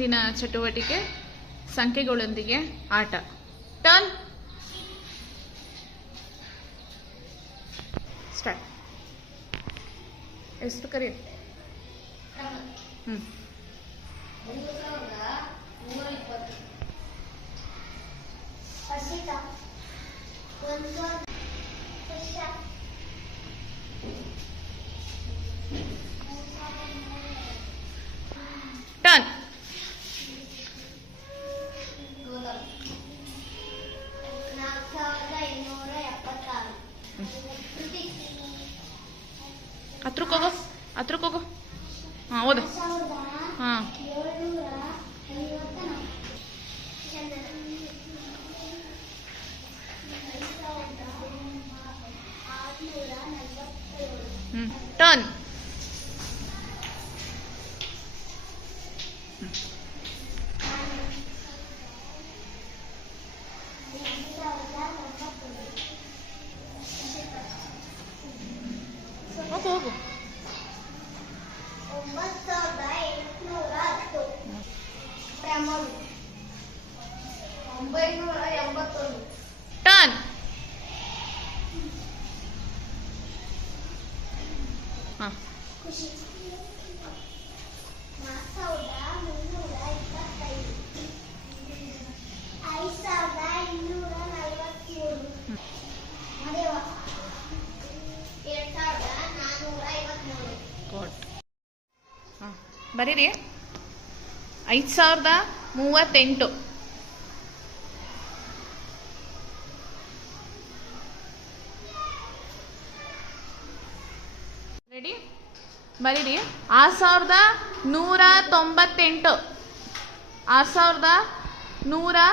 ಇಂದಿನ ಚಟುವಟಿಕೆ ಸಂಖ್ಯೆಗಳೊಂದಿಗೆ ಆಟ. Turn start. ಎಷ್ಟು ಕರಿ? ಟರ್ನ್. ಹತ್ರಕ್ಕೋಗು. ಹಾಂ, ಓದು. ಹಾಂ, ಟರ್ನ್. ಹೋಗು. 981. ಟರ್ನ್. ಹಾಂ, 5253. ಹಾಂ, ಬರೀರಿ. 5038. ರೆಡಿ? ಬರೀರಿ. 6198. 6100.